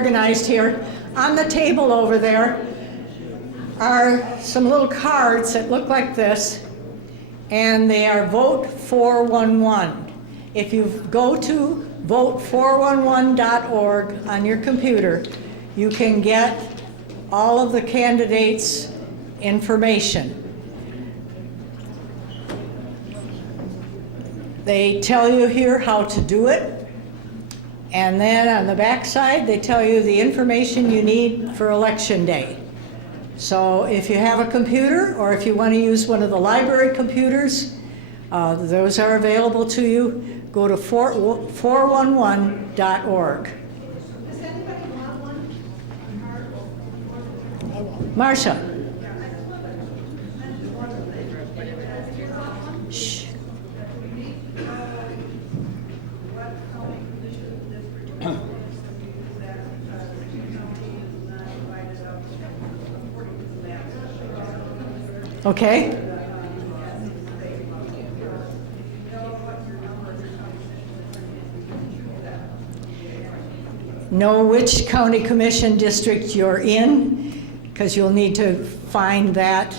organized here. On the table over there are some little cards that look like this, and they are Vote 411. If you go to vote411.org on your computer, you can get all of the candidates' information. They tell you here how to do it, and then on the back side they tell you the information you need for election day. So if you have a computer, or if you want to use one of the library computers, those are available to you. Go to 411.org. Does anybody want one? Marcia. Shh. Okay. Know which county commission district you're in, because you'll need to find that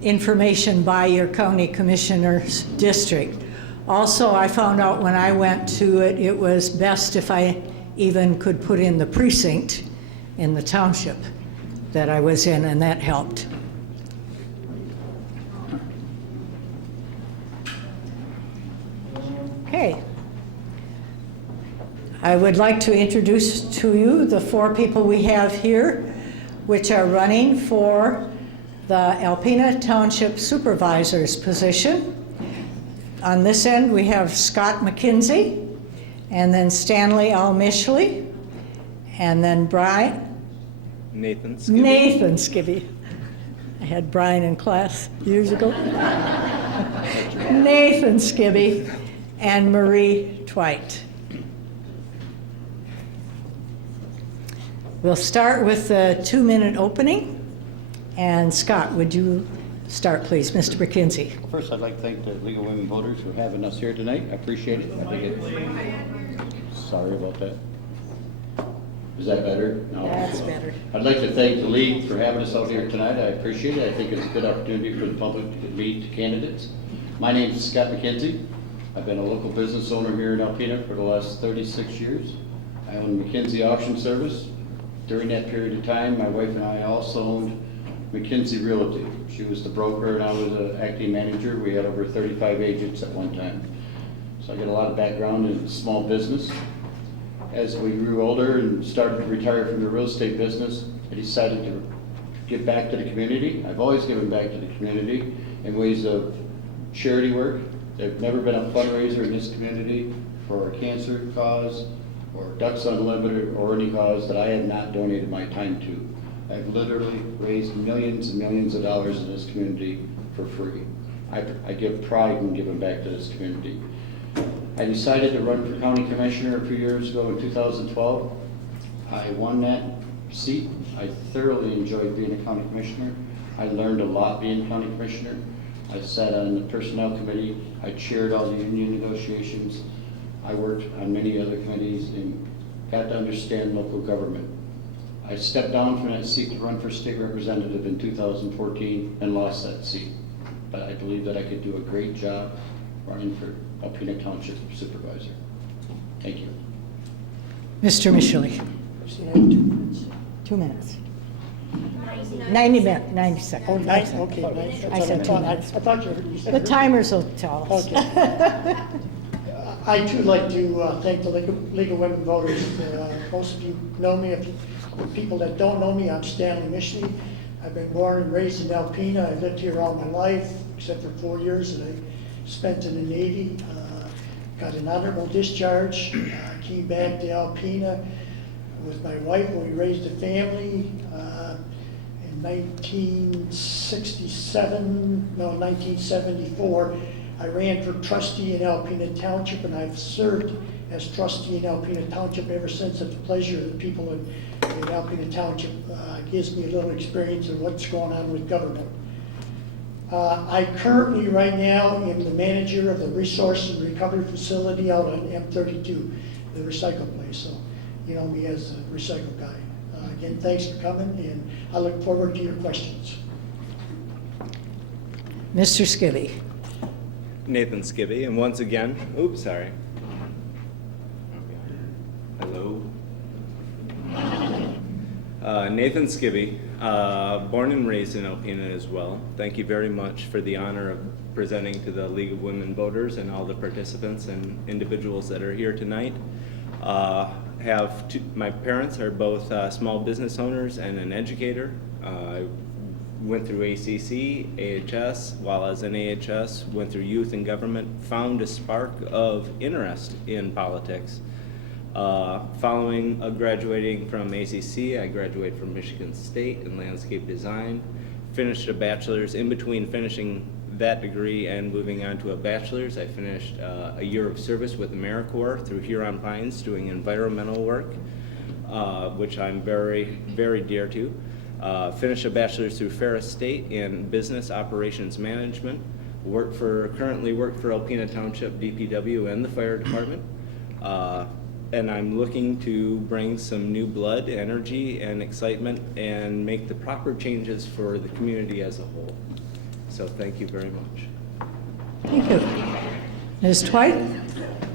information by your county commissioner's district. Also, I found out when I went to it, it was best if I even could put in the precinct in the township that I was in, and that helped. Okay. I would like to introduce to you the 4 people we have here, which are running for the Alpena Township Supervisor's position. On this end, we have Scott McKenzie, and then Stanley Almishley, and then Nathan Skibby. Nathan Skibby. I had Brian in class years ago. Nathan Skibby and Marie Twite. We'll start with the 2-minute opening. And Scott, would you start, please? Mr. McKenzie. First, I'd like to thank the League of Women Voters for having us here tonight. I appreciate it. Sorry about that. Is that better? No. That's better. I'd like to thank the League for having us out here tonight. I appreciate it. I think it's a good opportunity for the public to meet candidates. My name is Scott McKenzie. I've been a local business owner here in Alpena for the last 36 years. I own McKenzie Auction Service. During that period of time, my wife and I also owned McKenzie Realty. She was the broker and I was the acting manager. We had over 35 agents at one time. So I got a lot of background in small business. As we grew older and started to retire from the real estate business, I decided to give back to the community. I've always given back to the community in ways of charity work. There's never been a fundraiser in this community for a cancer cause or Ducks Unlimited or any cause that I have not donated my time to. I've literally raised millions and millions of dollars in this community for free. I give pride in giving back to this community. I decided to run for county commissioner a few years ago in 2012. I won that seat. I thoroughly enjoyed being a county commissioner. I learned a lot being county commissioner. I sat on the personnel committee. I chaired all the union negotiations. I worked on many other committees and got to understand local government. I stepped down from that seat to run for state representative in 2014 and lost that seat. But I believe that I could do a great job running for Alpena Township Supervisor. Thank you. Mr. Mishley. 2 minutes. 90 minutes, 90 seconds. Oh, nice, okay. Nice. I said 2 minutes. I thought you said. The timers will tell us. Okay. I too like to thank the League of Women Voters. Most of you know me. If people that don't know me, I'm Stanley Mishley. I've been born and raised in Alpena. I lived here all my life, except for 4 years that I spent in the Navy. Got an honorable discharge. Came back to Alpena with my wife. We raised a family. In 1974, I ran for trustee in Alpena Township, and I've served as trustee in Alpena Township ever since. It's a pleasure. The people in Alpena Township gives me a little experience of what's going on with government. I currently, right now, am the manager of the Resource and Recovery Facility out on M32, the recycle place. So you know me as a recycle guy. Again, thanks for coming, and I look forward to your questions. Mr. Skibby. Nathan Skibby, and once again, oops, sorry. Hello. Nathan Skibby, born and raised in Alpena as well. Thank you very much for the honor of presenting to the League of Women Voters and all the participants and individuals that are here tonight. My parents are both small business owners and an educator. I went through ACC, AHS. While I was in AHS, went through youth and government, found a spark of interest in politics. Following graduating from ACC, I graduated from Michigan State in landscape design, finished a bachelor's. In between finishing that degree and moving on to a bachelor's, I finished a year of service with AmeriCorps through Huron Pines doing environmental work, which I'm very, very dear to. Finished a bachelor's through Ferris State in business operations management. Currently work for Alpena Township, DPW, and the fire department. And I'm looking to bring some new blood, energy, and excitement and make the proper changes for the community as a whole. So thank you very much. Thank you. Ms. Twite?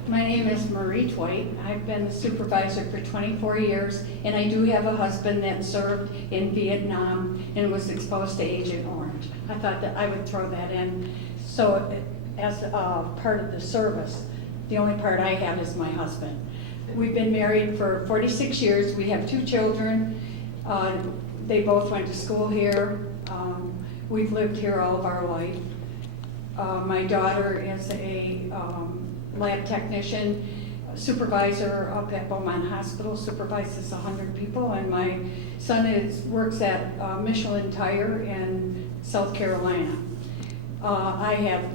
My name is Marie Twite. I've been the supervisor for 24 years, and I do have a husband that served in Vietnam and was exposed to Agent Orange. I thought that I would throw that in. So as part of the service, the only part I have is my husband. We've been married for 46 years. We have 2 children. They both went to school here. We've lived here all of our life. My daughter is a lab technician, supervisor up at Beaumont Hospital, supervises 100 people, and my son works at Michelin Tire in South Carolina. I have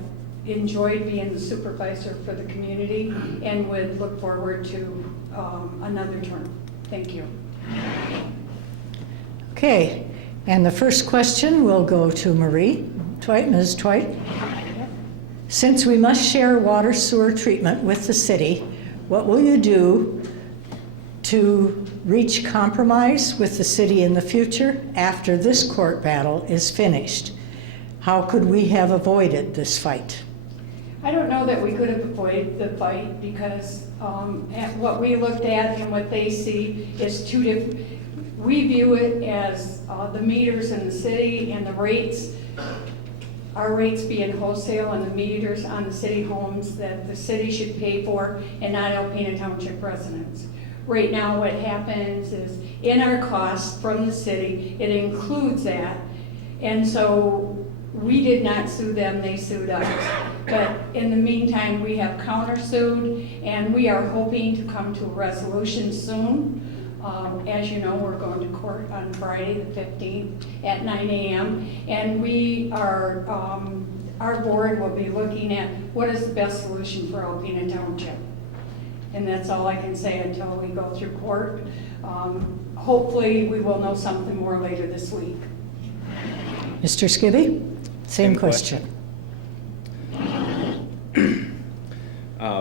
enjoyed being the supervisor for the community and would look forward to another term. Thank you. Okay, and the first question will go to Marie Twite, Ms. Twite. Since we must share water sewer treatment with the city, what will you do to reach compromise with the city in the future after this court battle is finished? How could we have avoided this fight? I don't know that we could have avoided the fight because at what we looked at and what they see is two different. We view it as the meters in the city and the rates, our rates being wholesale and the meters on the city homes that the city should pay for and not Alpena Township residents. Right now what happens is in our costs from the city, it includes that. And so we did not sue them, they sued us. But in the meantime, we have countersued and we are hoping to come to a resolution soon. As you know, we're going to court on Friday the 15th at 9 a.m. And we are, our board will be looking at what is the best solution for Alpena Township. And that's all I can say until we go through court. Hopefully we will know something more later this week. Mr. Skibby, same question.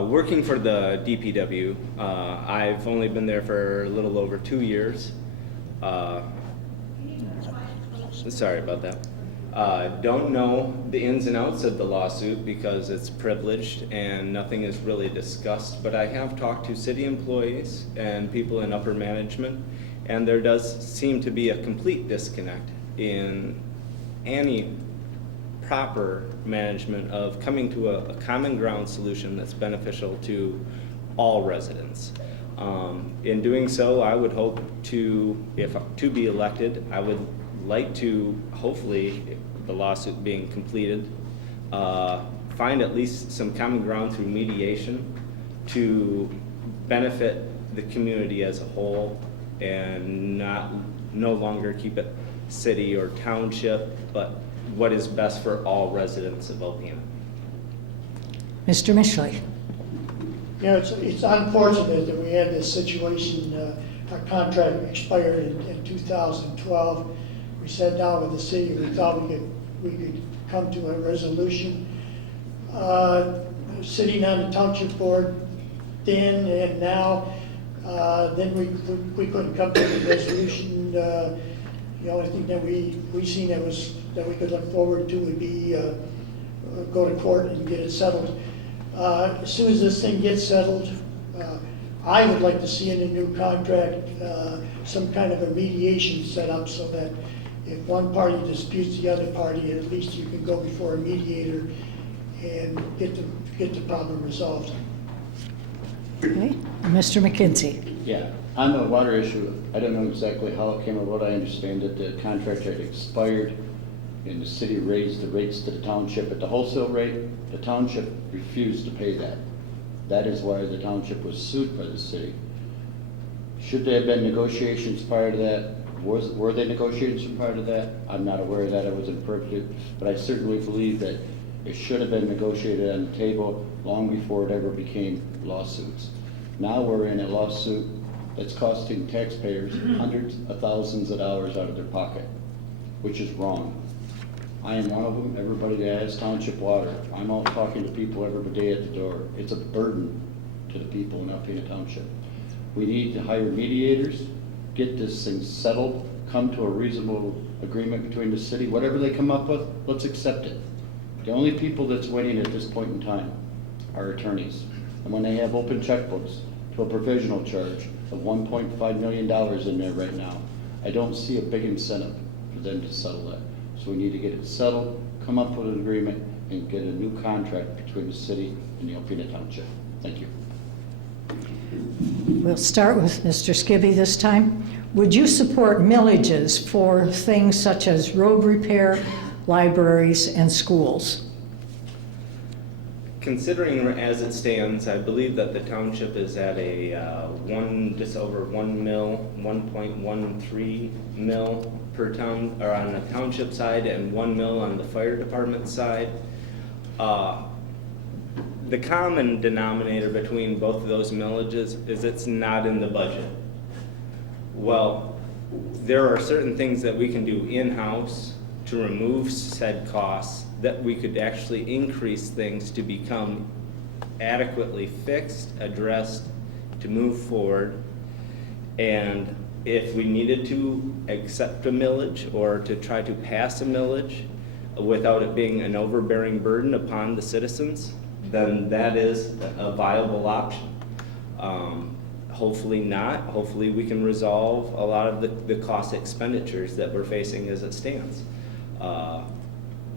Working for the DPW, I've only been there for a little over 2 years. Sorry about that. Don't know the ins and outs of the lawsuit because it's privileged and nothing is really discussed, but I have talked to city employees and people in upper management, and there does seem to be a complete disconnect in any proper management of coming to a common ground solution that's beneficial to all residents. In doing so, I would hope to be elected, I would like to, hopefully, the lawsuit being completed, find at least some common ground through mediation to benefit the community as a whole and no longer keep it city or township, but what is best for all residents of Alpena. Mr. Mishley. You know, it's unfortunate that we had this situation. Our contract expired in 2012. We sat down with the city. We thought we could come to a resolution. Sitting on the township board then and now, Then we couldn't come to a resolution. The only thing that we seen that we could look forward to would be go to court and get it settled. As soon as this thing gets settled, I would like to see in a new contract some kind of a mediation set up so that if one party disputes the other party, at least you can go before a mediator and get the problem resolved. Okay, Mr. McKenzie. Yeah, on the water issue, I don't know exactly how it came about. I understand that the contract had expired and the city raised the rates to the township at the wholesale rate. The township refused to pay that. That is why the township was sued by the city. Should there have been negotiations prior to that? Were there negotiations prior to that? I'm not aware of that. I wasn't privy to it, but I certainly believe that it should have been negotiated on the table long before it ever became lawsuits. Now we're in a lawsuit that's costing taxpayers hundreds of thousands of dollars out of their pocket, which is wrong. I am one of them. Everybody that has township water, I'm out talking to people every day at the door. It's a burden to the people in Alpena Township. We need to hire mediators, get this thing settled, come to a reasonable agreement between the city. Whatever they come up with, let's accept it. The only people that's waiting at this point in time are attorneys. And when they have open checkbooks to a provisional charge of $1.5 million in there right now, I don't see a big incentive for them to settle that. So we need to get it settled, come up with an agreement, and get a new contract between the city and the Alpena Township. Thank you. We'll start with Mr. Skibby this time. Would you support millages for things such as road repair, libraries, and schools? Considering as it stands, I believe that the township is at a just over 1 mil, 1.13 mil per town, or on the township side, and 1 mil on the fire department side. The common denominator between both of those millages is it's not in the budget. Well, there are certain things that we can do in-house to remove said costs that we could actually increase things to become adequately fixed, addressed, to move forward. And if we needed to accept a millage or to try to pass a millage without it being an overbearing burden upon the citizens, then that is a viable option. Hopefully not. Hopefully we can resolve a lot of the cost expenditures that we're facing as it stands.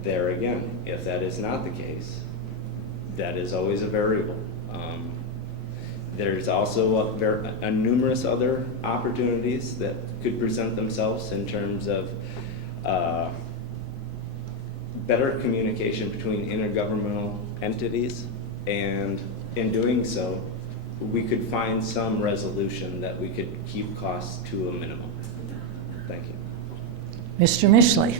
There again, if that is not the case, that is always a variable. There's also a numerous other opportunities that could present themselves in terms of better communication between intergovernmental entities, and in doing so, we could find some resolution that we could keep costs to a minimum. Thank you. Mr. Mishley.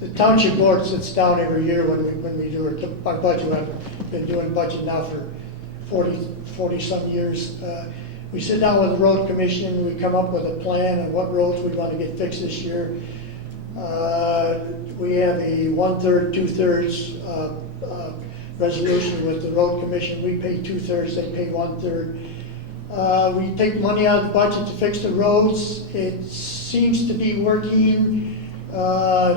The township board sits down every year when we do our budget. I've been doing budget now for 40 some years. We sit down with the road commission, we come up with a plan of what roads we want to get fixed this year. We have a 1/3, 2/3 resolution with the road commission. We pay 2/3, they pay 1/3. We take money out of the budget to fix the roads. It seems to be working.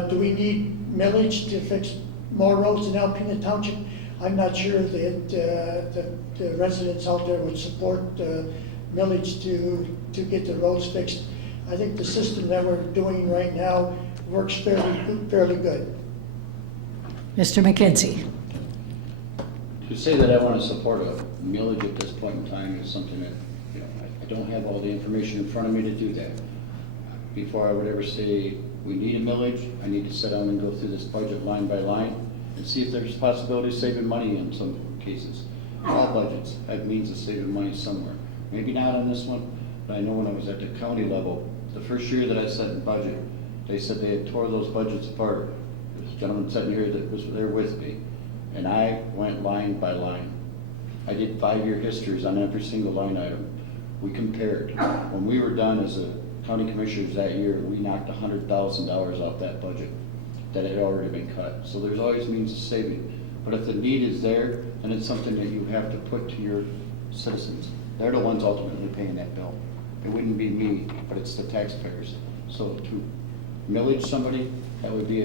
Do we need millage to fix more roads in Alpena Township? I'm not sure that the residents out there would support millage to get the roads fixed. I think the system that we're doing right now works fairly good. Mr. McKenzie. To say that I want to support a millage at this point in time is something that, I don't have all the information in front of me to do that. Before I would ever say we need a millage, I need to sit down and go through this budget line by line and see if there's a possibility of saving money in some cases. All budgets have means of saving money somewhere. Maybe not on this one, but I know when I was at the county level, the first year that I sat in budget, they said they had tore those budgets apart. There's a gentleman sitting here that was there with me, and I went line by line. I did 5-year histories on every single line item. We compared. When we were done as a county commissioners that year, we knocked $100,000 off that budget that had already been cut. So there's always means of saving. But if the need is there, then it's something that you have to put to your citizens. They're the ones ultimately paying that bill. It wouldn't be me, but it's the taxpayers. So to millage somebody, that would be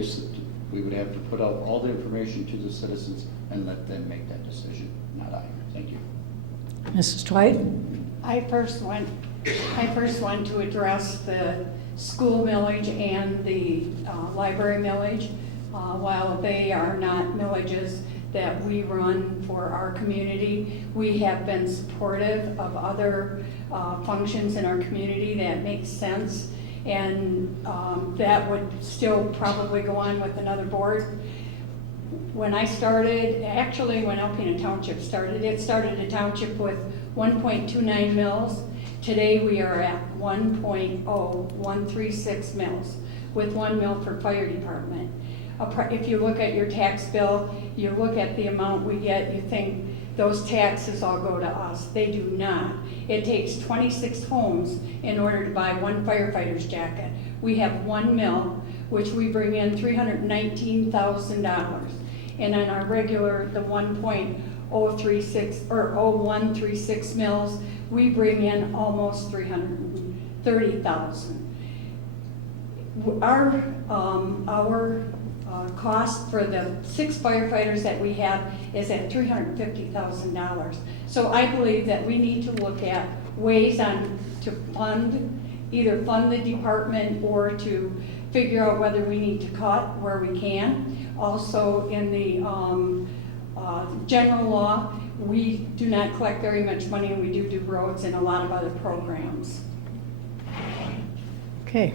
we would have to put out all the information to the citizens and let them make that decision, not I. Thank you. Mrs. Dwight? I first want to address the school millage and the library millage. While they are not millages that we run for our community, we have been supportive of other functions in our community that make sense, and that would still probably go on with another board. When I started, actually when Alpena Township started, it started a township with 1.29 mills. Today we are at 1.0136 mills, with 1 mill for fire department. If you look at your tax bill, you look at the amount we get, you think those taxes all go to us. They do not. It takes 26 homes in order to buy 1 firefighter's jacket. We have 1 mill, which we bring in $319,000. And on our regular, the 1.036 or 0136 mills, we bring in almost $330,000. Our cost for the 6 firefighters that we have is at $350,000. So I believe that we need to look at ways to either fund the department or to figure out whether we need to cut where we can. Also in the general law, we do not collect very much money, and we do roads and a lot of other programs. Okay.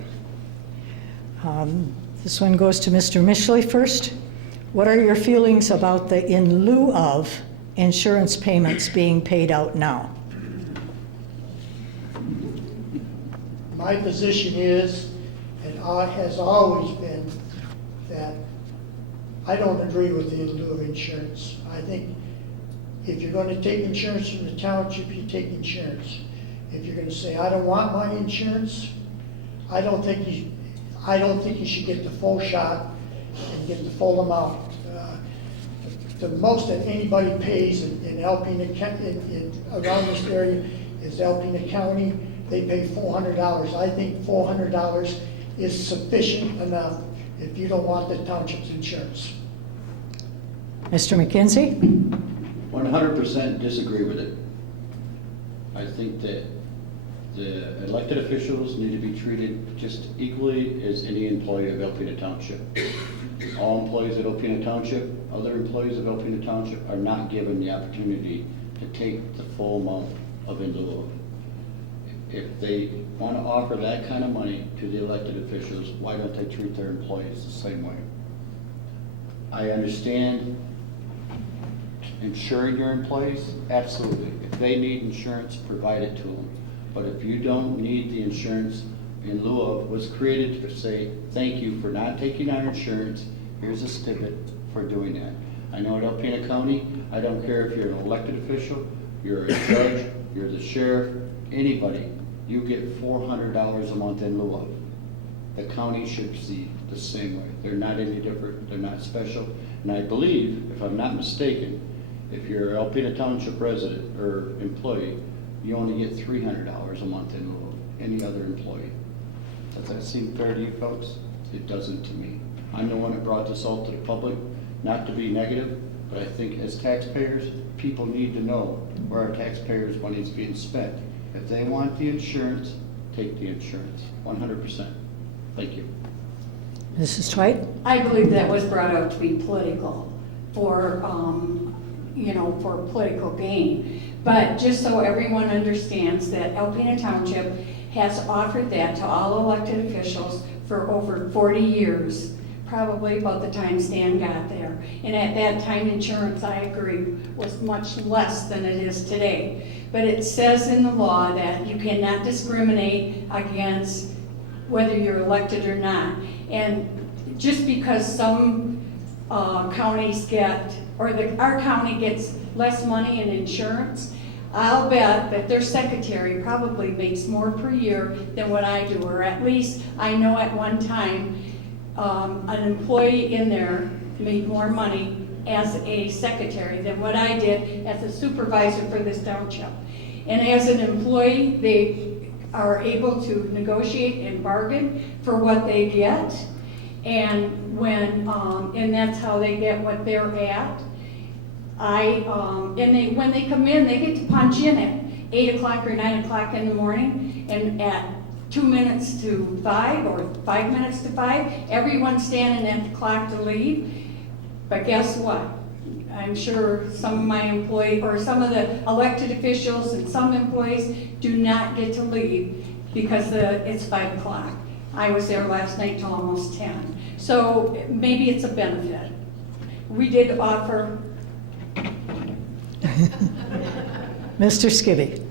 This one goes to Mr. Mishley first. What are your feelings about the in lieu of insurance payments being paid out now? My position is, and has always been, that I don't agree with the in lieu of insurance. I think if you're going to take insurance from the township, you take insurance. If you're going to say, I don't want my insurance, I don't think you should get the full shot and get the full amount. The most that anybody pays in Alpena, around this area is Alpena County. They pay $400. I think $400 is sufficient enough if you don't want the township's insurance. Mr. McKenzie? 100% disagree with it. I think that the elected officials need to be treated just equally as any employee of Alpena Township. All employees at Alpena Township, other employees of Alpena Township are not given the opportunity to take the full amount of in lieu of. If they want to offer that kind of money to the elected officials, why don't they treat their employees the same way? I understand insuring your employees, absolutely. If they need insurance, provide it to them. But if you don't need the insurance, in lieu of was created to say, thank you for not taking our insurance, here's a stipend for doing that. I know at Alpena County, I don't care if you're an elected official, you're a judge, you're the sheriff, anybody, you get $400 a month in lieu of. The county should see the same way. They're not any different, they're not special. And I believe, if I'm not mistaken, if you're an Alpena Township resident or employee, you only get $300 a month in lieu of any other employee. Does that seem fair to you folks? It doesn't to me. I'm the one that brought this all to the public, not to be negative, but I think as taxpayers, people need to know where our taxpayers' money is being spent. If they want the insurance, take the insurance, 100%. Thank you. Mrs. Dwight? I believe that was brought out to be political for, for political gain. But just so everyone understands that Alpena Township has offered that to all elected officials for over 40 years, probably about the time Stan got there. And at that time, insurance, I agree, was much less than it is today. But it says in the law that you cannot discriminate against whether you're elected or not. And just because some counties get, or our county gets less money in insurance, I'll bet that their secretary probably makes more per year than what I do, or at least I know at one time an employee in there made more money as a secretary than what I did as a supervisor for this township. And as an employee, they are able to negotiate and bargain for what they get. And and that's how they get what they're at. When they come in, they get to punch in at 8 o'clock or 9 o'clock in the morning, and at 2 minutes to 5 or 5 minutes to 5, everyone's standing at the clock to leave. But guess what? I'm sure some of my employees, or some of the elected officials and some employees do not get to leave because it's 5 o'clock. I was there last night till almost 10. So maybe it's a benefit. We did offer. Mr. Skibby.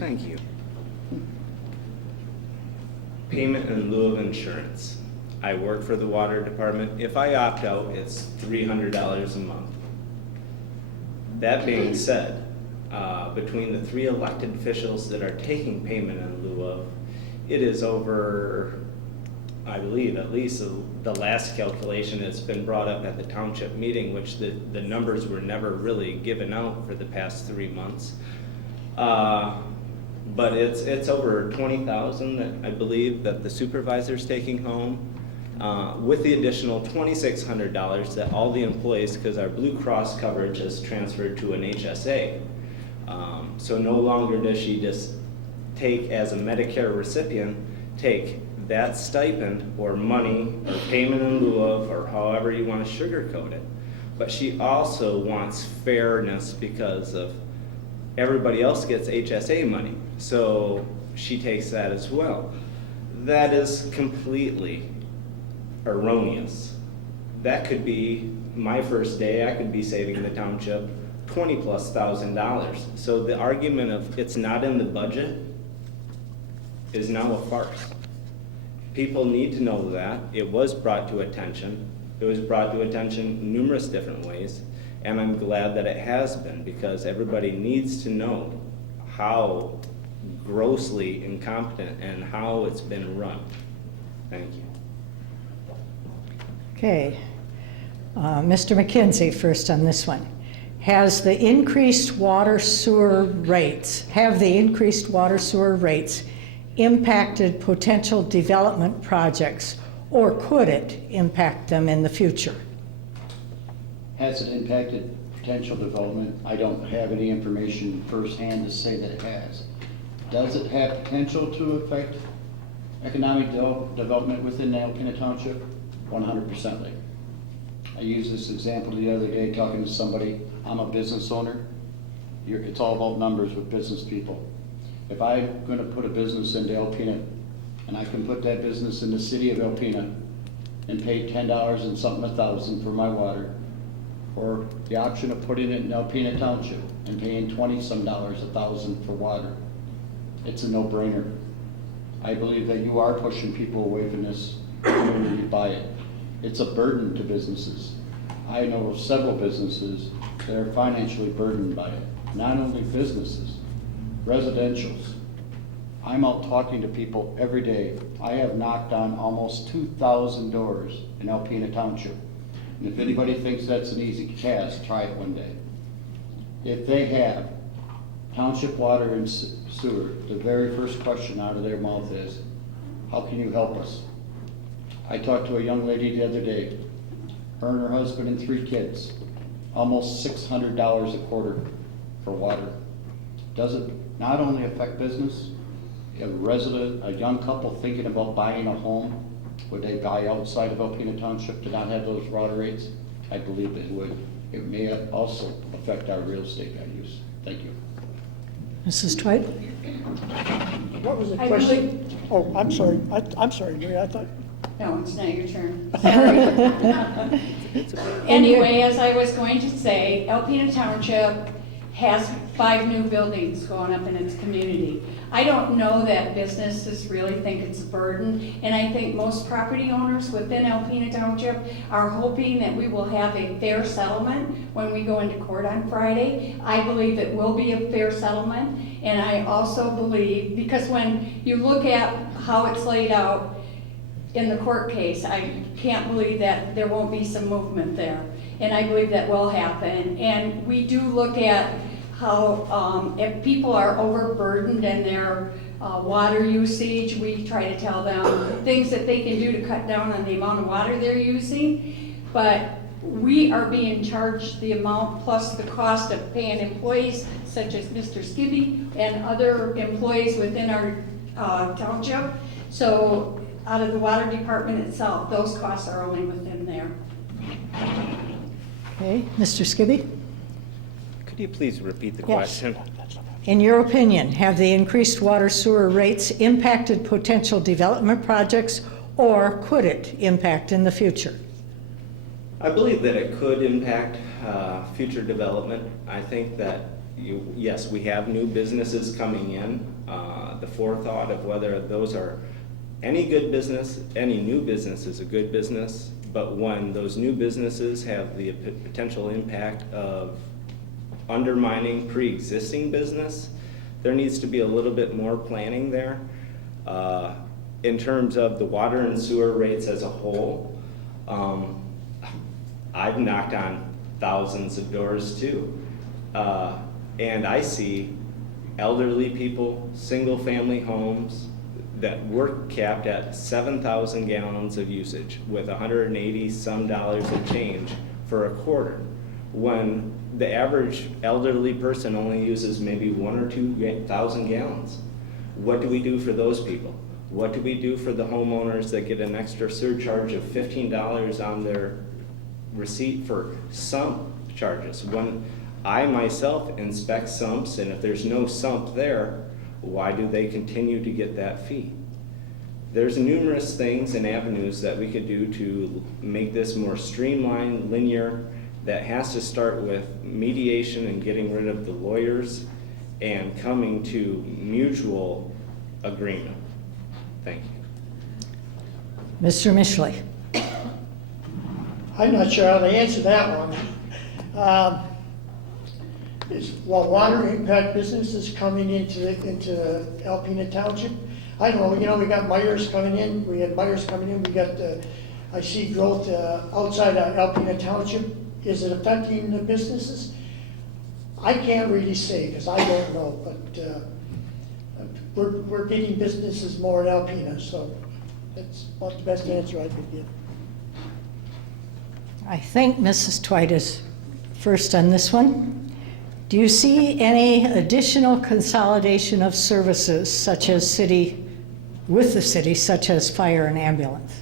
Thank you. Payment in lieu of insurance. I work for the water department. If I opt out, it's $300 a month. That being said, between the 3 elected officials that are taking payment in lieu of, it is over, I believe, at least the last calculation that's been brought up at the township meeting, which the numbers were never really given out for the past 3 months. But it's over 20,000 that I believe that the supervisor's taking home, with the additional $2,600 that all the employees, because our Blue Cross coverage has transferred to an HSA. So no longer does she just take, as a Medicare recipient, take that stipend or money or payment in lieu of, or however you want to sugarcoat it. But she also wants fairness because of everybody else gets HSA money. So she takes that as well. That is completely erroneous. That could be my first day, I could be saving the township $20,000+. So the argument of it's not in the budget is now a farce. People need to know that. It was brought to attention. It was brought to attention numerous different ways, and I'm glad that it has been, because everybody needs to know how grossly incompetent and how it's been run. Thank you. Okay. Mr. McKenzie, first on this one. Have the increased water sewer rates impacted potential development projects, or could it impact them in the future? Has it impacted potential development? I don't have any information firsthand to say that it has. Does it have potential to affect economic development within Alpena Township? 100%. I used this example the other day talking to somebody. I'm a business owner. It's all about numbers with business people. If I'm going to put a business into Alpena, and I can put that business in the city of Alpena and pay $10 and something $1,000 for my water, or the option of putting it in Alpena Township and paying $20-some $1,000 for water, it's a no-brainer. I believe that you are pushing people away from this community by it. It's a burden to businesses. I know several businesses that are financially burdened by it. Not only businesses, residentials. I'm out talking to people every day. I have knocked on almost 2,000 doors in Alpena Township. And if anybody thinks that's an easy task, try it one day. If they have township water and sewer, the very first question out of their mouth is, how can you help us? I talked to a young lady the other day, her and her husband and 3 kids, almost $600 a quarter for water. Does it not only affect business? A young couple thinking about buying a home, would they buy outside of Alpena Township to not have those water rates? I believe it would. It may also affect our real estate values. Thank you. Mrs. Twite? What was the I question? Oh, I'm sorry. I'm sorry, Maria, I thought. No, it's not your turn. Sorry. Anyway, as I was going to say, Alpena Township has 5 new buildings going up in its community. I don't know that businesses really think it's a burden, and I think most property owners within Alpena Township are hoping that we will have a fair settlement when we go into court on Friday. I believe it will be a fair settlement, and I also believe, because when you look at how it's laid out in the court case, I can't believe that there won't be some movement there. And I believe that will happen. And we do look at how if people are overburdened in their water usage, we try to tell them things that they can do to cut down on the amount of water they're using. But we are being charged the amount plus the cost of paying employees such as Mr. Skibby and other employees within our township. So out of the water department itself, those costs are only within there. Okay, Mr. Skibby? Could you please repeat the Yes. question? In your opinion, have the increased water sewer rates impacted potential development projects, or could it impact in the future? I believe that it could impact future development. I think that yes, we have new businesses coming in. The forethought of whether those are any good business, any new business is a good business, but when those new businesses have the potential impact of undermining pre-existing business, there needs to be a little bit more planning there. In terms of the water and sewer rates as a whole, I've knocked on thousands of doors too. And I see elderly people, single-family homes that were capped at 7,000 gallons of usage with 180 some dollars of change for a quarter, when the average elderly person only uses maybe 1,000 or 2,000 gallons. What do we do for those people? What do we do for the homeowners that get an extra surcharge of $15 on their receipt for sump charges? When I myself inspect sumps, and if there's no sump there, why do they continue to get that fee? There's numerous things and avenues that we could do to make this more streamlined, linear. That has to start with mediation and getting rid of the lawyers and coming to mutual agreement. Thank you. Mr. Mishley? I'm not sure how to answer that one. Will water impact businesses coming into Alpena Township? I don't know, we got Myers coming in, we got, I see growth outside of Alpena Township. Is it affecting the businesses? I can't really say, because I don't know, but we're getting businesses more in Alpena, so that's about the best answer I could give. I think Mrs. Twite is first on this one. Do you see any additional consolidation of services such as with the city, such as fire and ambulance?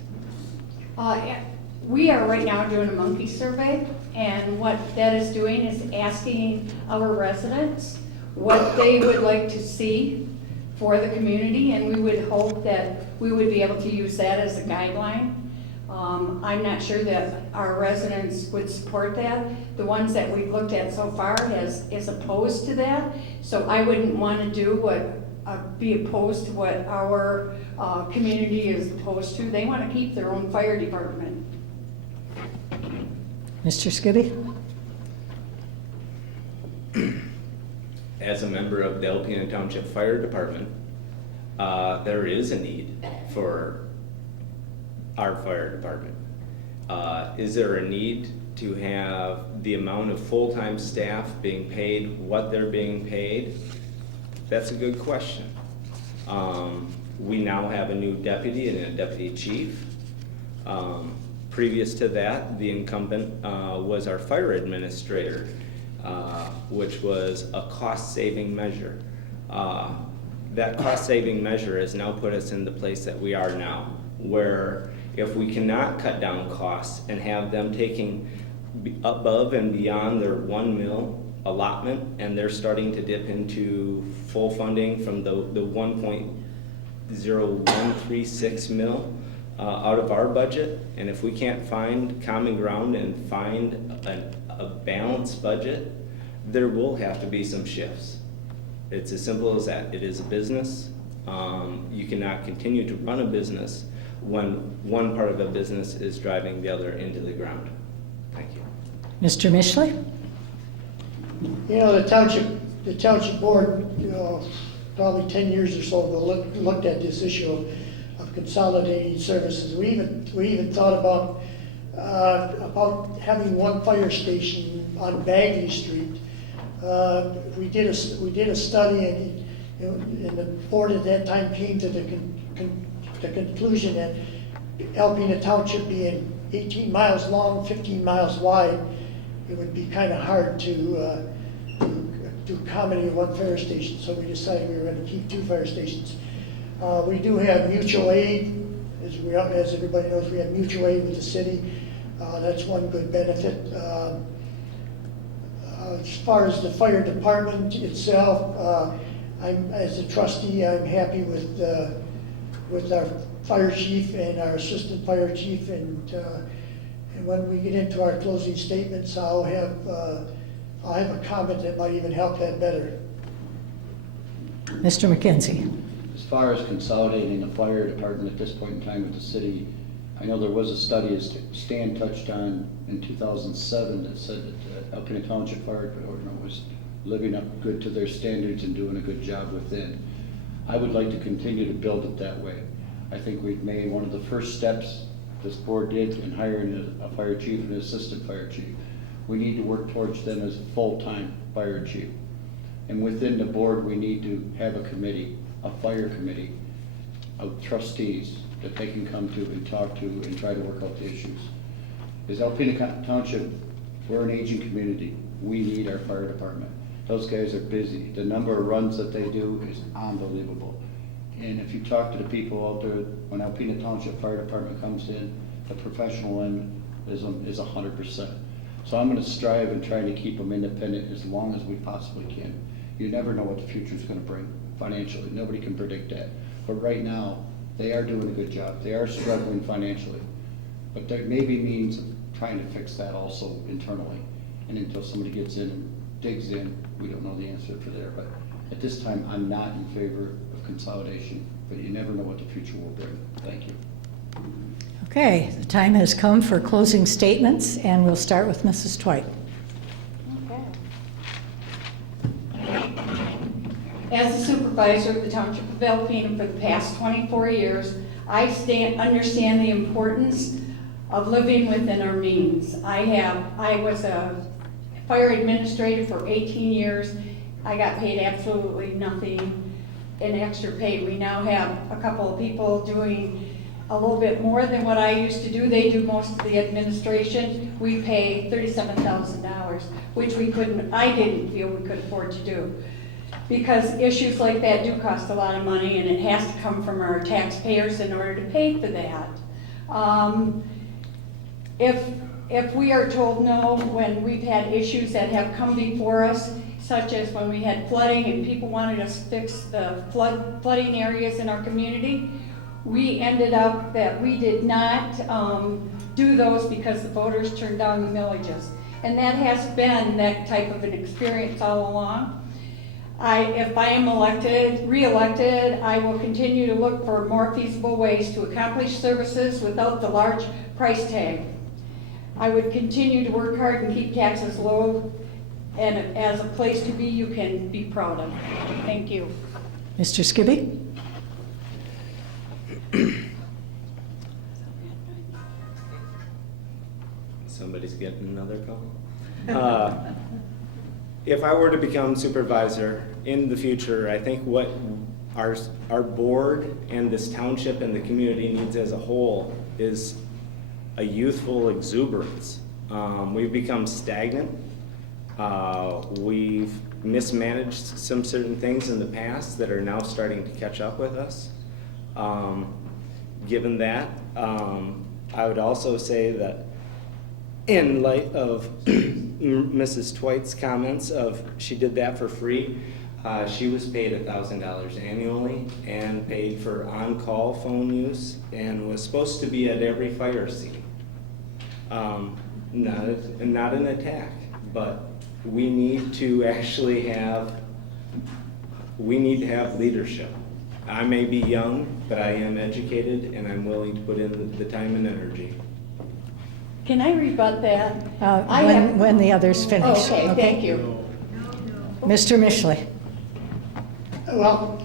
We are right now doing a monkey survey, and what that is doing is asking our residents what they would like to see for the community, and we would hope that we would be able to use that as a guideline. I'm not sure that our residents would support that. The ones that we've looked at so far is opposed to that, so I wouldn't want to be opposed to what our community is opposed to. They want to keep their own fire department. Mr. Skibby? As a member of the Alpena Township Fire Department, there is a need for our fire department. Is there a need to have the amount of full-time staff being paid what they're being paid? That's a good question. We now have a new deputy and a deputy chief. Previous to that, the incumbent was our fire administrator, which was a cost-saving measure. That cost-saving measure has now put us in the place that we are now, where if we cannot cut down costs and have them taking above and beyond their 1 mil allotment, and they're starting to dip into full funding from the 1.0136 mil out of our budget, and if we can't find common ground and find a balanced budget, there will have to be some shifts. It's as simple as that. It is a business. You cannot continue to run a business when one part of a business is driving the other into the ground. Thank you. Mr. Mishley? You know, the township board, probably 10 years or so ago, looked at this issue of consolidating services. We even thought about having one fire station on Bagley Street We did a study, and, you know, and the board at that time came to the conclusion that Alpena Township being 18 miles long, 15 miles wide, it would be kind of hard to accommodate one fire station, so we decided we were going to keep 2 fire stations. We do have mutual aid, as everybody knows, we have mutual aid with the city. That's one good benefit. As far as the fire department itself, as a trustee, I'm happy with our fire chief and our assistant fire chief, and when we get into our closing statements, I'll have a comment that might even help that better. Mr. McKenzie. As far as consolidating the fire department at this point in time with the city, I know there was a study, as Stan touched on, in 2007 that said that Alpena Township Fire Department was living up good to their standards and doing a good job within. I would like to continue to build it that way. I think we've made one of the first steps this board did in hiring a fire chief and an assistant fire chief. We need to work towards them as a full-time fire chief. And within the board, we need to have a committee, a fire committee of trustees that they can come to and talk to and try to work out the issues. As Alpena Township, we're an aging community. We need our fire department. Those guys are busy. The number of runs that they do is unbelievable. And if you talk to the people out there, when Alpena Township Fire Department comes in, the professionalism is 100%. So I'm gonna strive and try to keep them independent as long as we possibly can. You never know what the future's gonna bring financially. Nobody can predict that. But right now, they are doing a good job. They are struggling financially. But there may be means of trying to fix that also internally. And until somebody gets in and digs in, we don't know the answer for there. But at this time, I'm not in favor of consolidation, but you never know what the future will bring. Thank you. Okay, the time has come for closing statements, and we'll start with Mrs. Twite. As the supervisor of the Township of Alpena for the past 24 years, I understand the importance of living within our means. I was a fire administrator for 18 years. I got paid absolutely nothing in extra pay. We now have a couple of people doing a little bit more than what I used to do. They do most of the administration. We pay $37,000, which I didn't feel we could afford to do. Because issues like that do cost a lot of money, and it has to come from our taxpayers in order to pay for that. If we are told no when we've had issues that have come before us, such as when we had flooding and people wanted us to fix the flooding areas in our community, we ended up that we did not do those because the voters turned down the millages. And that has been that type of an experience all along. If I am re-elected, I will continue to look for more feasible ways to accomplish services without the large price tag. I would continue to work hard and keep taxes low, and as a place to be you can be proud of. Thank you. Mr. Skibby? Somebody's getting another call. If I were to become supervisor in the future, I think what our board and this township and the community needs as a whole is a youthful exuberance. We've become stagnant. We've mismanaged some certain things in the past that are now starting to catch up with us. Given that, I would also say that in light of Mrs. Twite's comments of she did that for free, she was paid $1,000 annually and paid for on-call phone use and was supposed to be at every fire scene. Not an attack, but we need to actually have leadership. I may be young, but I am educated and I'm willing to put in the time and energy. Can I rebut that? When the others finish. Okay, thank you. Mr. Mishley. Well,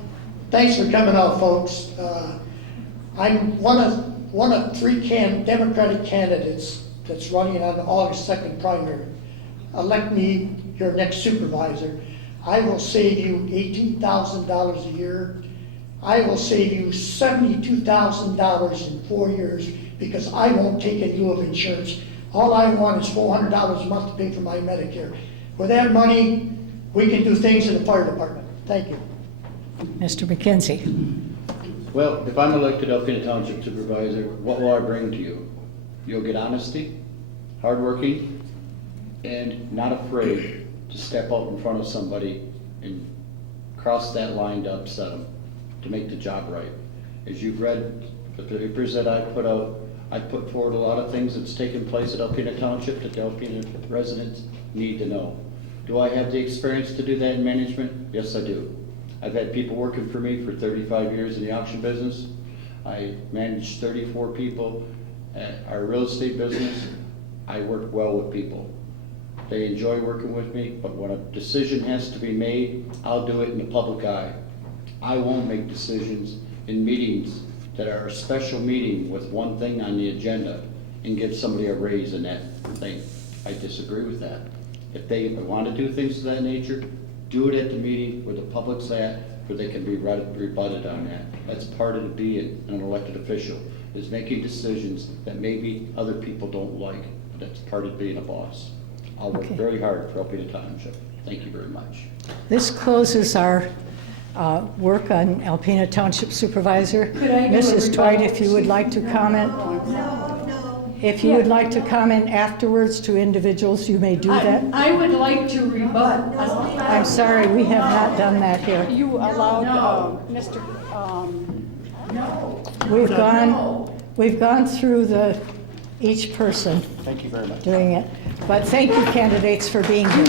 thanks for coming out, folks. I'm one of 3 Democratic candidates that's running on the August 2nd primary. Elect me your next supervisor, I will save you $18,000 a year. I will save you $72,000 in 4 years because I won't take in lieu of insurance. All I want is $400 a month to pay for my Medicare. With that money, we can do things in the fire department. Thank you. Mr. McKenzie. Well, if I'm elected Alpena Township Supervisor, what will I bring to you? You'll get honesty, hardworking, and not afraid to step out in front of somebody and cross that line to upset them, to make the job right. As you've read the papers that I put out, I put forward a lot of things that's taken place at Alpena Township that the Alpena residents need to know. Do I have the experience to do that in management? Yes, I do. I've had people working for me for 35 years in the auction business. I managed 34 people at our real estate business. I work well with people. They enjoy working with me, but when a decision has to be made, I'll do it in the public eye. I won't make decisions in meetings that are a special meeting with one thing on the agenda and give somebody a raise in that thing. I disagree with that. If they want to do things of that nature, do it at the meeting where the public's at, where they can be rebutted on that. That's part of being an elected official, is making decisions that maybe other people don't like, but that's part of being a boss. I'll work very hard for Alpena Township. Thank you very much. This closes our work on Alpena Township Supervisor. Could I do a Mrs. Twite, rebuttal? if you would like to comment. If you would like to comment afterwards to individuals, you may do that. I would like to rebut. I'm sorry, we have not done that here. You allowed Mr. We've gone through each person Thank you very much. doing it. But thank you, candidates, for being here.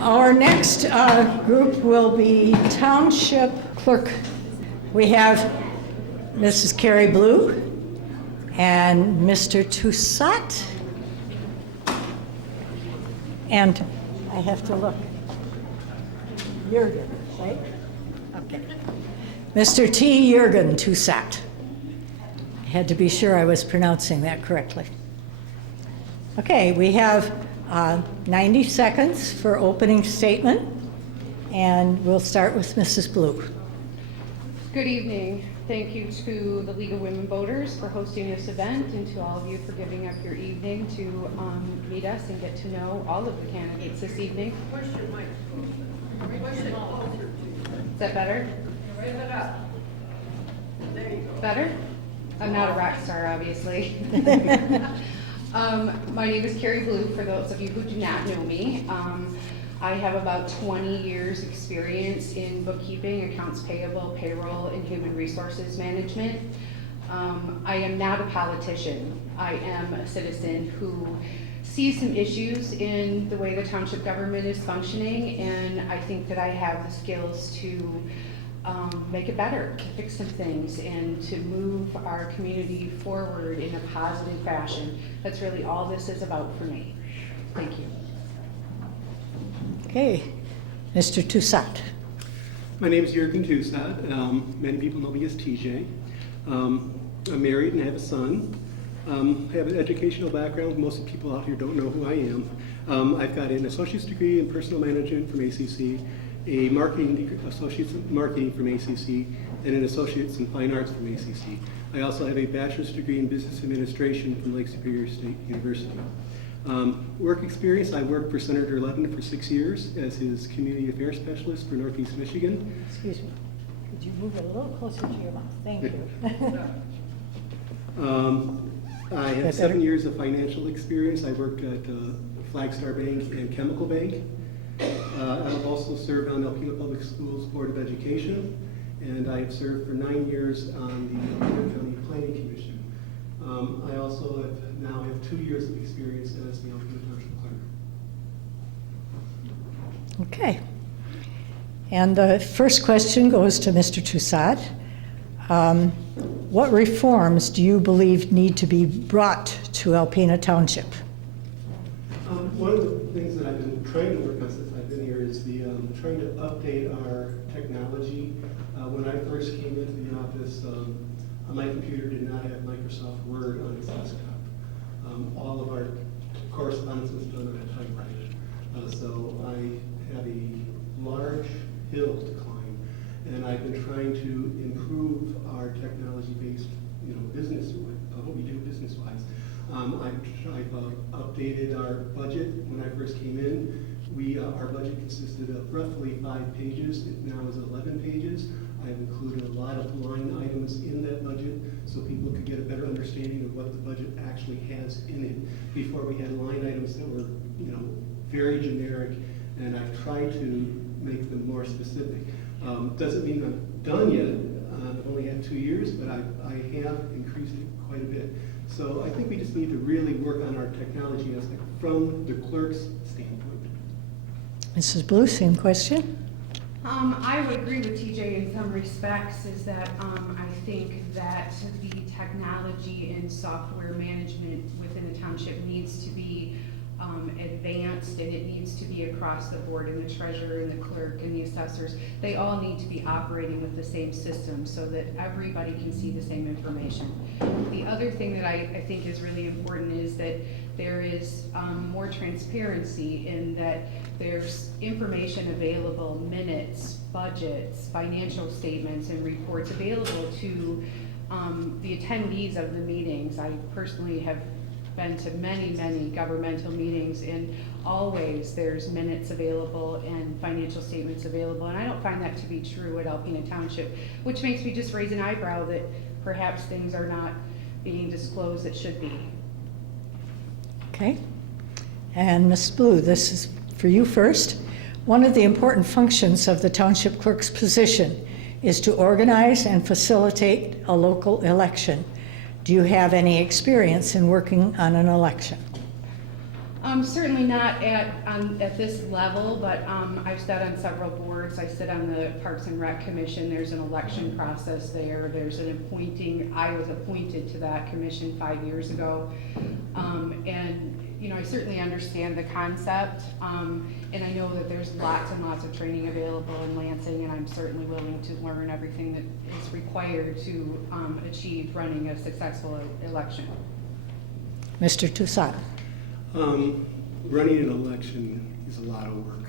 Our next group will be Township Clerk. We have Mrs. Carrie Blue and Mr. Toussaint. And I have to look. Jurgen, right? Okay. Mr. T. Jurgen Toussaint. I had to be sure I was pronouncing that correctly. Okay, we have 90 seconds for opening statement, and we'll start with Mrs. Blue. Good evening. Thank you to the League of Women Voters for hosting this event, and to all of you for giving up your evening to meet us and get to know all of the candidates this evening. Is that better? Better? I'm not a rock star, obviously. My name is Carrie Blue, for those of you who do not know me. I have about 20 years experience in bookkeeping, accounts payable, payroll, and human resources management. I am not a politician. I am a citizen who sees some issues in the way the township government is functioning, and I think that I have the skills to make it better, to fix some things, and to move our community forward in a positive fashion. That's really all this is about for me. Thank you. Okay, Mr. Toussaint. My name is Jürgen Toussaint. Many people know me as TJ. I'm married and I have a son. I have an educational background. Most people out here don't know who I am. I've got an associate's degree in personal management from ACC, a associate's in marketing from ACC, and an associate's in fine arts from ACC. I also have a bachelor's degree in business administration from Lake Superior State University. Work experience, I worked for Senator Levin for 6 years as his community affairs specialist for Northeast Michigan. Excuse me. Could you move a little closer to your mouth? Thank you. I have 7 years of financial experience. I worked at Flagstar Bank and Chemical Bank. I've also served on the Alpena Public Schools Board of Education, and I have served for 9 years on the Alpena County Planning Commission. I also now have 2 years of experience as the Alpena Township Clerk. Okay. And the first question goes to Mr. Toussaint. What reforms do you believe need to be brought to Alpena Township? One of the things that I've been trying to work on since I've been here is trying to update our technology. When I first came into the office, my computer did not have Microsoft Word on its desktop. All of our correspondence was done on a typewriter. So I have a large hill to climb, and I've been trying to improve our technology-based, business, what we do business-wise. I've updated our budget. When I first came in, our budget consisted of roughly 5 pages. It now is 11 pages. I've included a lot of line items in that budget so people could get a better understanding of what the budget actually has in it. Before, we had line items that were, very generic, and I've tried to make them more specific. Doesn't mean I'm done yet. I've only had 2 years, but I have increased it quite a bit. So I think we just need to really work on our technology aspect from the clerk's standpoint. Mrs. Blue, same question. I would agree with TJ in some respects, is that I think that the technology and software management within the township needs to be advanced, and it needs to be across the board, and the treasurer and the clerk and the assessors, they all need to be operating with the same system so that everybody can see the same information. The other thing that I think is really important is that there is more transparency in that there's information available, minutes, budgets, financial statements, and reports available to the attendees of the meetings. I personally have been to many, many governmental meetings, and always there's minutes available and financial statements available, and I don't find that to be true at Alpena Township, which makes me just raise an eyebrow that perhaps things are not being disclosed that should be. Okay. And Ms. Blue, this is for you first. One of the important functions of the township clerk's position is to organize and facilitate a local election. Do you have any experience in working on an election? Certainly not at this level, but I've sat on several boards. I sit on the Parks and Rec Commission. There's an election process there. There's an appointing. I was appointed to that commission 5 years ago, and I certainly understand the concept, and I know that there's lots and lots of training available in Lansing, and I'm certainly willing to learn everything that is required to achieve running a successful election. Mr. Toussaint. Running an election is a lot of work.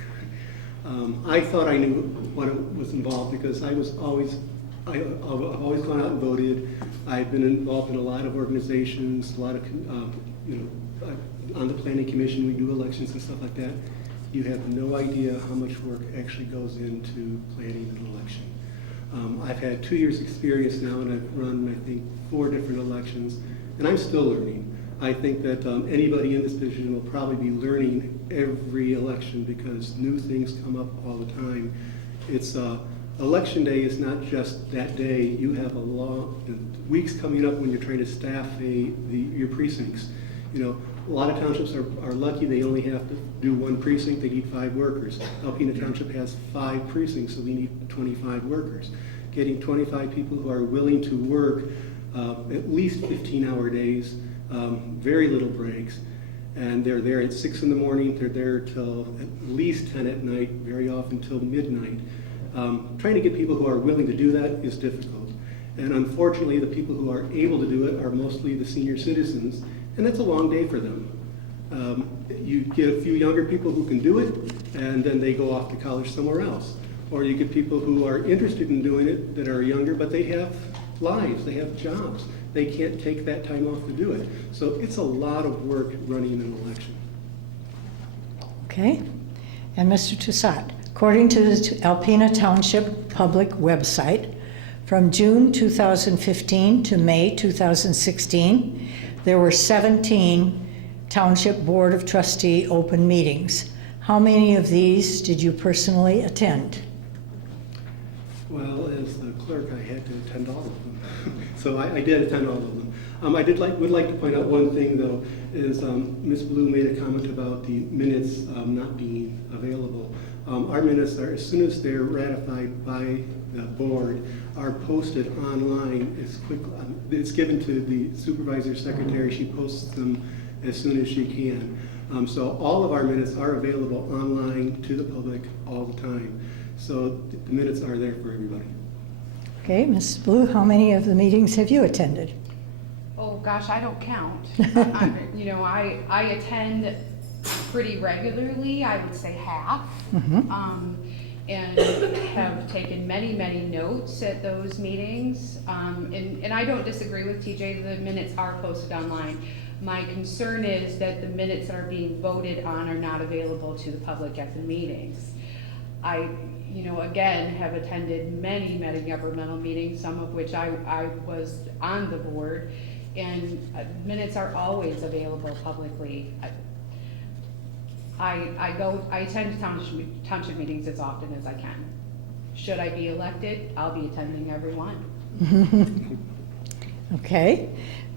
I thought I knew what was involved because I've always gone out and voted. I've been involved in a lot of organizations, a lot of, on the planning commission, we do elections and stuff like that. You have no idea how much work actually goes into planning an election. I've had 2 years experience now, and I've run, I think, 4 different elections, and I'm still learning. I think that anybody in this position will probably be learning every election because new things come up all the time. It's election day is not just that day. You have a long weeks coming up when you're trying to staff your precincts. A lot of townships are lucky they only have to do 1 precinct. They need 5 workers. Alpena Township has 5 precincts, so we need 25 workers. Getting 25 people who are willing to work at least 15-hour days, very little breaks, And they're there at 6 in the morning, they're there till at least 10 at night, very often till midnight. Trying to get people who are willing to do that is difficult. And unfortunately, the people who are able to do it are mostly the senior citizens, and that's a long day for them. You get a few younger people who can do it, and then they go off to college somewhere else. Or you get people who are interested in doing it that are younger, but they have lives, they have jobs. They can't take that time off to do it. So it's a lot of work running an election. Okay. And Mr. Toussaint, according to the Alpena Township public website, from June 2015 to May 2016, there were 17 Township Board of Trustee open meetings. How many of these did you personally attend? Well, as the clerk, I had to attend all of them. So I did attend all of them. I would like to point out one thing, though, is Ms. Blue made a comment about the minutes not being available. Our minutes are, as soon as they're ratified by the board, are posted online as quick. It's given to the supervisor secretary. She posts them as soon as she can. So all of our minutes are available online to the public all the time. So the minutes are there for everybody. Okay, Ms. Blue, how many of the meetings have you attended? Oh, gosh, I don't count. I attend pretty regularly, I would say half. And have taken many, many notes at those meetings. And I don't disagree with TJ, the minutes are posted online. My concern is that the minutes that are being voted on are not available to the public at the meetings. I, again, have attended many, many governmental meetings, some of which I was on the board, and minutes are always available publicly. I attend township meetings as often as I can. Should I be elected, I'll be attending every one. Okay.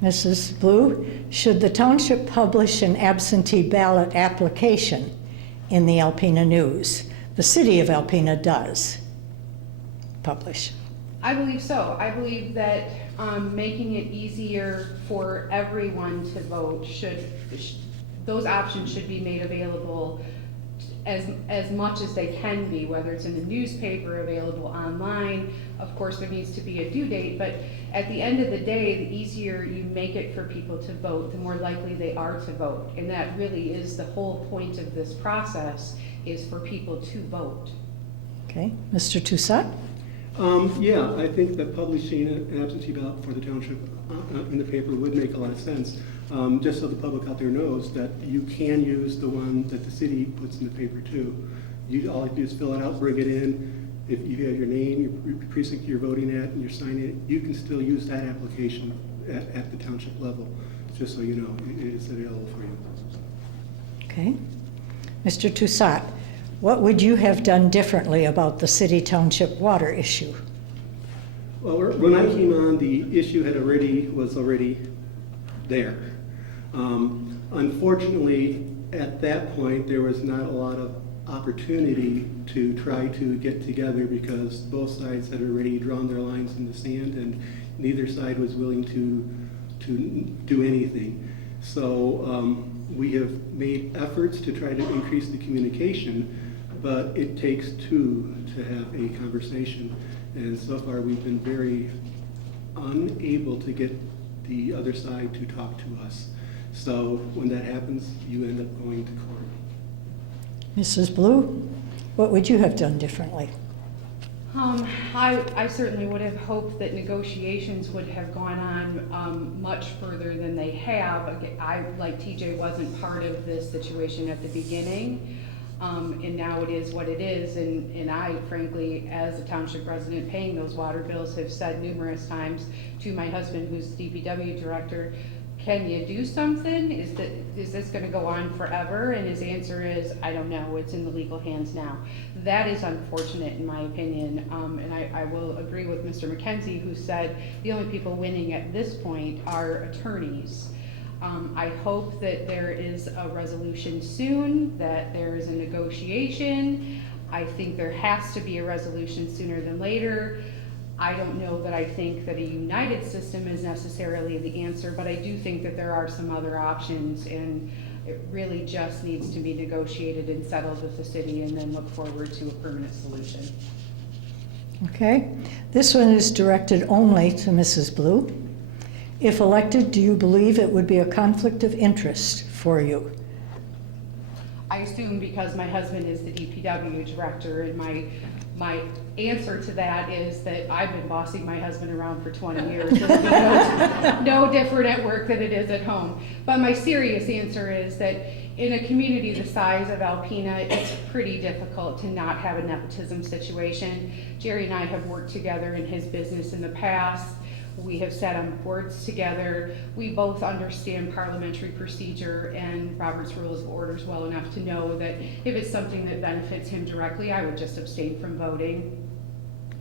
Mrs. Blue, should the township publish an absentee ballot application in the Alpena News? The city of Alpena does publish. I believe so. I believe that making it easier for everyone to vote those options should be made available as much as they can be, whether it's in the newspaper, available online. Of course, there needs to be a due date, but at the end of the day, the easier you make it for people to vote, the more likely they are to vote. And that really is the whole point of this process, is for people to vote. Okay. Mr. Toussaint? Yeah, I think that publishing an absentee ballot for the township in the paper would make a lot of sense. Just so the public out there knows that you can use the one that the city puts in the paper too. All you do is fill it out, bring it in. If you have your name, your precinct you're voting at, and you're signing it, you can still use that application at the township level, just so you know, it is available for you. Okay. Mr. Toussaint, what would you have done differently about the city-township water issue? Well, when I came on, the issue was already there. Unfortunately, at that point, there was not a lot of opportunity to try to get together because both sides had already drawn their lines in the sand and neither side was willing to do anything. So we have made efforts to try to increase the communication, but it takes two to have a conversation. And so far, we've been very unable to get the other side to talk to us. So when that happens, you end up going to court. Mrs. Blue, what would you have done differently? I certainly would have hoped that negotiations would have gone on much further than they have. I, like TJ, wasn't part of this situation at the beginning. And now it is what it is, and I, frankly, as a township resident paying those water bills, have said numerous times to my husband, who's DPW director, can you do something? Is this gonna go on forever? And his answer is, I don't know, it's in the legal hands now. That is unfortunate in my opinion, and I will agree with Mr. McKenzie, who said the only people winning at this point are attorneys. I hope that there is a resolution soon, that there is a negotiation. I think there has to be a resolution sooner than later. I don't know that I think that a united system is necessarily the answer, but I do think that there are some other options, and It really just needs to be negotiated and settled with the city and then look forward to a permanent solution. Okay, this one is directed only to Mrs. Blue. If elected, do you believe it would be a conflict of interest for you? I assume because my husband is the DPW director, and my answer to that is that I've been bossing my husband around for 20 years. It'll be no different at work than it is at home. But my serious answer is that in a community the size of Alpena, it's pretty difficult to not have a nepotism situation. Jerry and I have worked together in his business in the past. We have sat on boards together. We both understand parliamentary procedure and Robert's Rules of Orders well enough to know that if it's something that benefits him directly, I would just abstain from voting.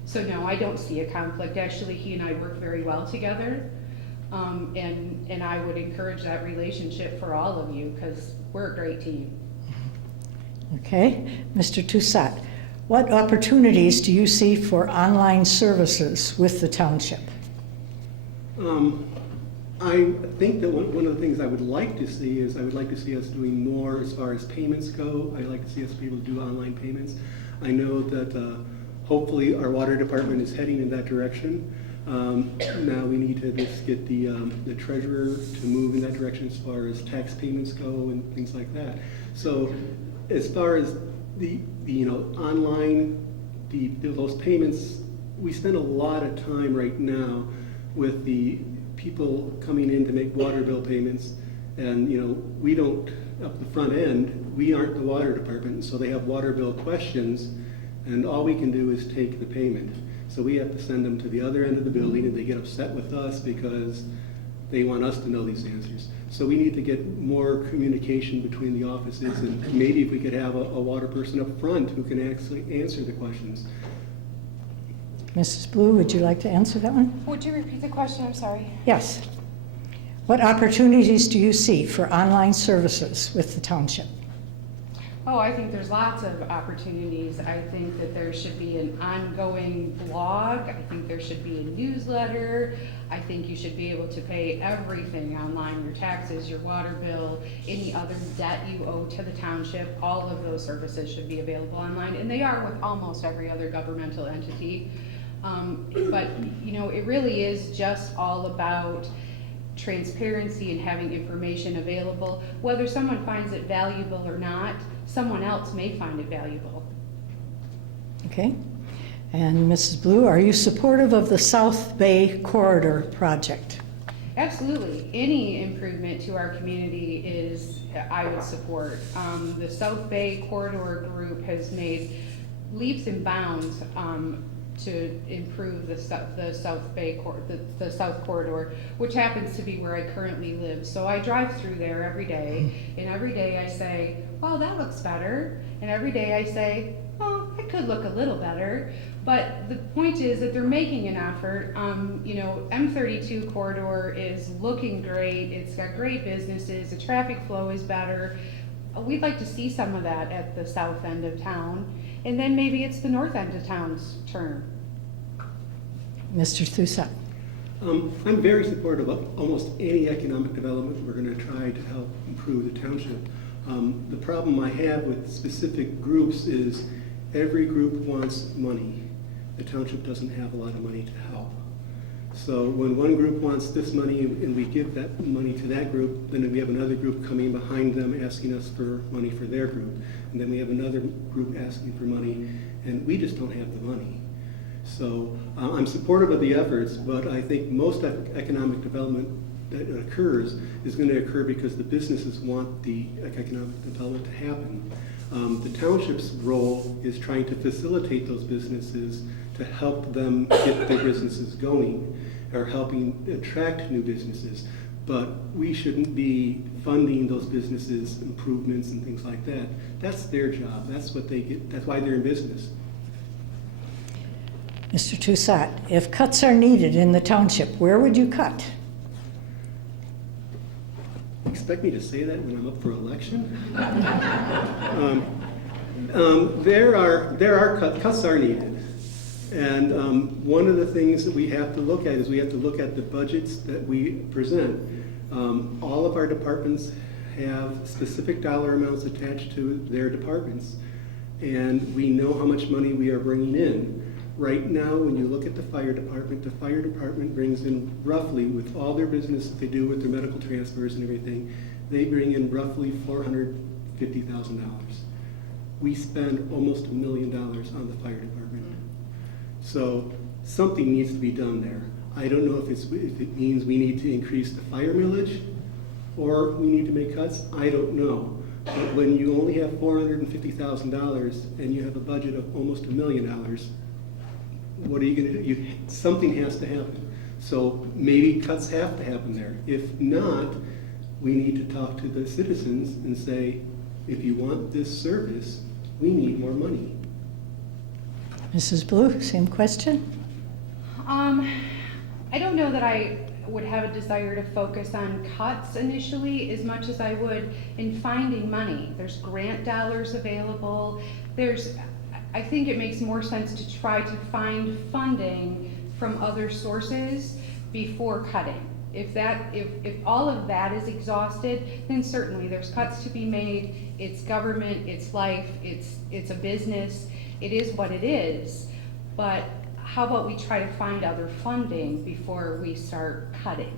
So no, I don't see a conflict. Actually, he and I work very well together. And I would encourage that relationship for all of you because we're a great team. Okay, Mr. Toussaint, what opportunities do you see for online services with the township? I think that one of the things I would like to see is I would like to see us doing more as far as payments go. I'd like to see us be able to do online payments. I know that hopefully our water department is heading in that direction. Now we need to just get the treasurer to move in that direction as far as tax payments go and things like that. So as far as the online, those payments, we spend a lot of time right now with the people coming in to make water bill payments, and we don't, up the front end, we aren't the water department, so they have water bill questions, and all we can do is take the payment. So we have to send them to the other end of the building, and they get upset with us because they want us to know these answers. So we need to get more communication between the offices, and maybe if we could have a water person up front who can actually answer the questions. Mrs. Blue, would you like to answer that one? Would you repeat the question? I'm sorry. Yes. What opportunities do you see for online services with the township? Oh, I think there's lots of opportunities. I think that there should be an ongoing blog. I think there should be a newsletter. I think you should be able to pay everything online, your taxes, your water bill, any other debt you owe to the township. All of those services should be available online, and they are with almost every other governmental entity. But it really is just all about transparency and having information available. Whether someone finds it valuable or not, someone else may find it valuable. Okay. And Mrs. Blue, are you supportive of the South Bay Corridor project? Absolutely. Any improvement to our community I would support. The South Bay Corridor group has made leaps and bounds to improve the South Bay the South Corridor, which happens to be where I currently live. So I drive through there every day, and every day I say, "Well, that looks better," and every day I say, "Oh, it could look a little better." But the point is that they're making an effort. M32 corridor is looking great. It's got great businesses. The traffic flow is better. We'd like to see some of that at the south end of town. And then maybe it's the north end of town's turn. Mr. Toussaint. I'm very supportive of almost any economic development we're going to try to help improve the township. The problem I have with specific groups is every group wants money. The township doesn't have a lot of money to help. So when one group wants this money and we give that money to that group, then we have another group coming behind them asking us for money for their group. And then we have another group asking for money, and we just don't have the money. So I'm supportive of the efforts, but I think most economic development that occurs is going to occur because the businesses want the economic development to happen. The township's role is trying to facilitate those businesses to help them get their businesses going, or helping attract new businesses. But we shouldn't be funding those businesses' improvements and things like that. That's their job. That's what they get. That's why they're in business. Mr. Toussaint, if cuts are needed in the township, where would you cut? Expect me to say that when I'm up for election? Cuts are needed. And one of the things that we have to look at is we have to look at the budgets that we present. All of our departments have specific dollar amounts attached to their departments, and we know how much money we are bringing in. Right now, when you look at the fire department brings in roughly, with all their business that they do with their medical transfers and everything, they bring in roughly $450,000. We spend almost $1 million on the fire department. So something needs to be done there. I don't know if it means we need to increase the fire millage or we need to make cuts. I don't know. But when you only have $450,000 and you have a budget of almost $1 million, what are you going to do? Something has to happen. So maybe cuts have to happen there. If not, we need to talk to the citizens and say, if you want this service, we need more money. Mrs. Blue, same question? I don't know that I would have a desire to focus on cuts initially as much as I would in finding money. There's grant dollars available. I think it makes more sense to try to find funding from other sources before cutting. If all of that is exhausted, then certainly there's cuts to be made. It's government, it's life, it's a business. It is what it is. But how about we try to find other funding before we start cutting?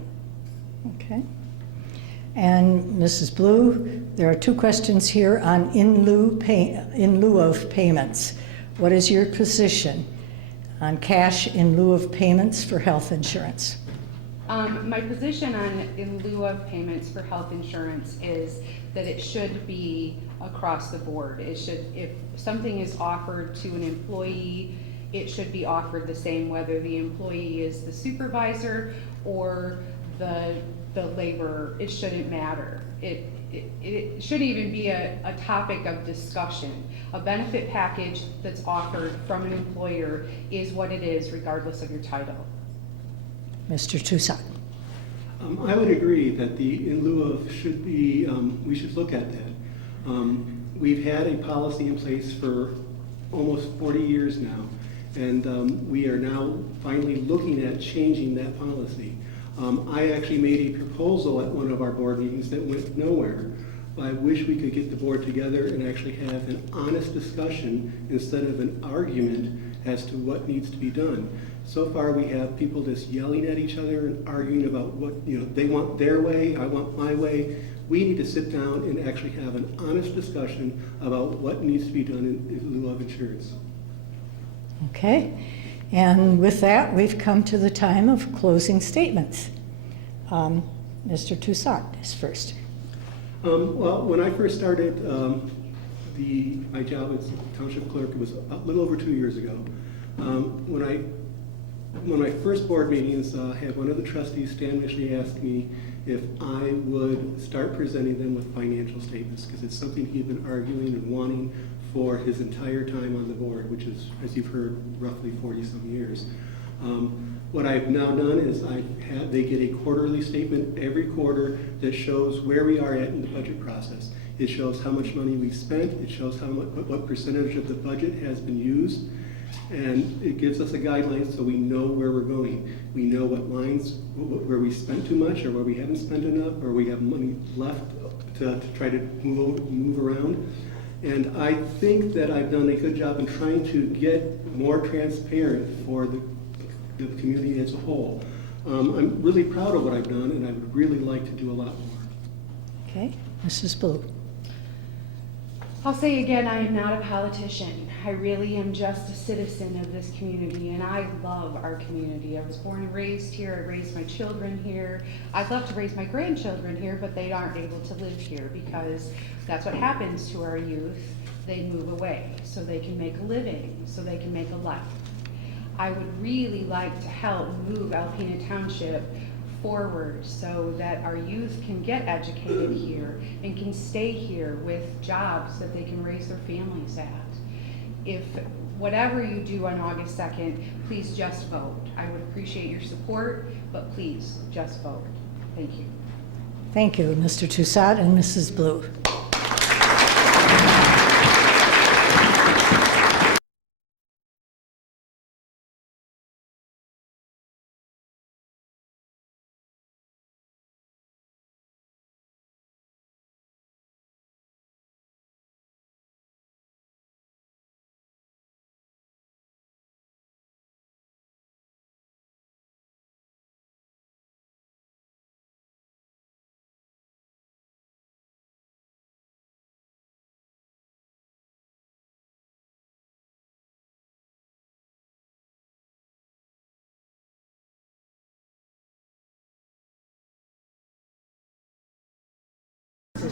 Okay. And Mrs. Blue, there are two questions here on in lieu of payments. What is your position on cash in lieu of payments for health insurance? My position on in lieu of payments for health insurance is that it should be across the board. If something is offered to an employee, it should be offered the same whether the employee is the supervisor or the laborer. It shouldn't matter. It shouldn't even be a topic of discussion. A benefit package that's offered from an employer is what it is regardless of your title. Mr. Toussaint. I would agree that the in lieu of should be, we should look at that. We've had a policy in place for almost 40 years now, and we are now finally looking at changing that policy. I actually made a proposal at one of our board meetings that went nowhere. I wish we could get the board together and actually have an honest discussion instead of an argument as to what needs to be done. So far, we have people just yelling at each other and arguing about what, they want their way, I want my way. We need to sit down and actually have an honest discussion about what needs to be done in lieu of insurance. Okay. And with that, we've come to the time of closing statements. Mr. Toussaint is first. Well, when I first started my job as township clerk, it was a little over 2 years ago. One of my first board meetings, had one of the trustees, Stan Mishley, asked me if I would start presenting them with financial statements, because it's something he'd been arguing and wanting for his entire time on the board, which is, as you've heard, roughly 40-some years. What I've now done is they get a quarterly statement every quarter that shows where we are at in the budget process. It shows how much money we've spent, it shows what percentage of the budget has been used, and it gives us a guideline so we know where we're going. We know what lines, where we spent too much or where we haven't spent enough or we have money left to try to move around. And I think that I've done a good job in trying to get more transparent for the community as a whole. I'm really proud of what I've done, and I would really like to do a lot more. Okay. Mrs. Blue. I'll say again, I am not a politician. I really am just a citizen of this community, and I love our community. I was born and raised here. I raised my children here. I'd love to raise my grandchildren here, but they aren't able to live here because that's what happens to our youth. They move away so they can make a living, so they can make a life. I would really like to help move Alpena Township forward so that our youth can get educated here and can stay here with jobs that they can raise their families at. If whatever you do on August 2nd, please just vote. I would appreciate your support, but please just vote. Thank you. Thank you, Mr. Toussaint and Mrs. Blue.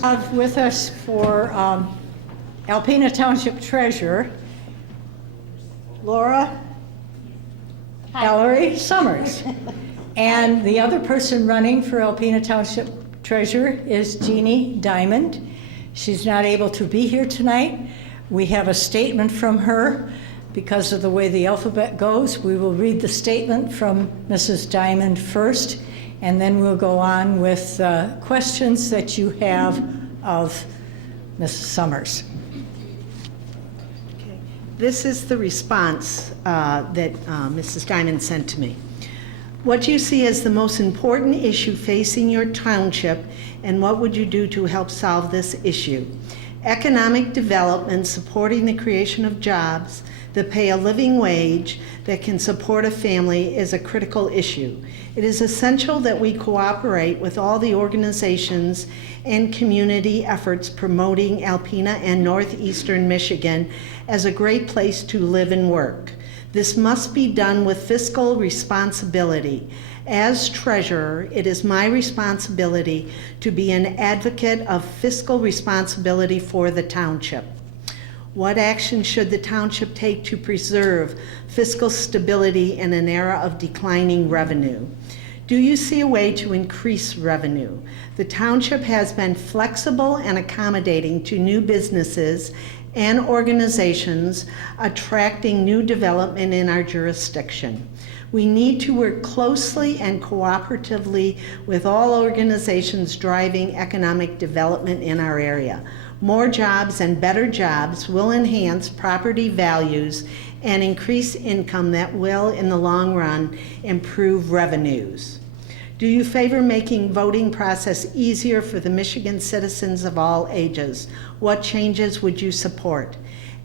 have with us for Alpena Township Treasurer, Laura Ellery Summers. And the other person running for Alpena Township Treasurer is Jeannie Diamond. She's not able to be here tonight. We have a statement from her. Because of the way the alphabet goes, we will read the statement from Mrs. Diamond first, and then we'll go on with questions that you have of Mrs. Summers. Okay. This is the response that Mrs. Diamond sent to me. What do you see as the most important issue facing your township, and what would you do to help solve this issue? Economic development, supporting the creation of jobs that pay a living wage that can support a family is a critical issue. It is essential that we cooperate with all the organizations and community efforts promoting Alpena and northeastern Michigan as a great place to live and work. This must be done with fiscal responsibility. As treasurer, it is my responsibility to be an advocate of fiscal responsibility for the township. What action should the township take to preserve fiscal stability in an era of declining revenue? Do you see a way to increase revenue? The township has been flexible and accommodating to new businesses and organizations attracting new development in our jurisdiction. We need to work closely and cooperatively with all organizations driving economic development in our area. More jobs and better jobs will enhance property values and increase income that will, in the long run, improve revenues. Do you favor making voting process easier for the Michigan citizens of all ages? What changes would you support?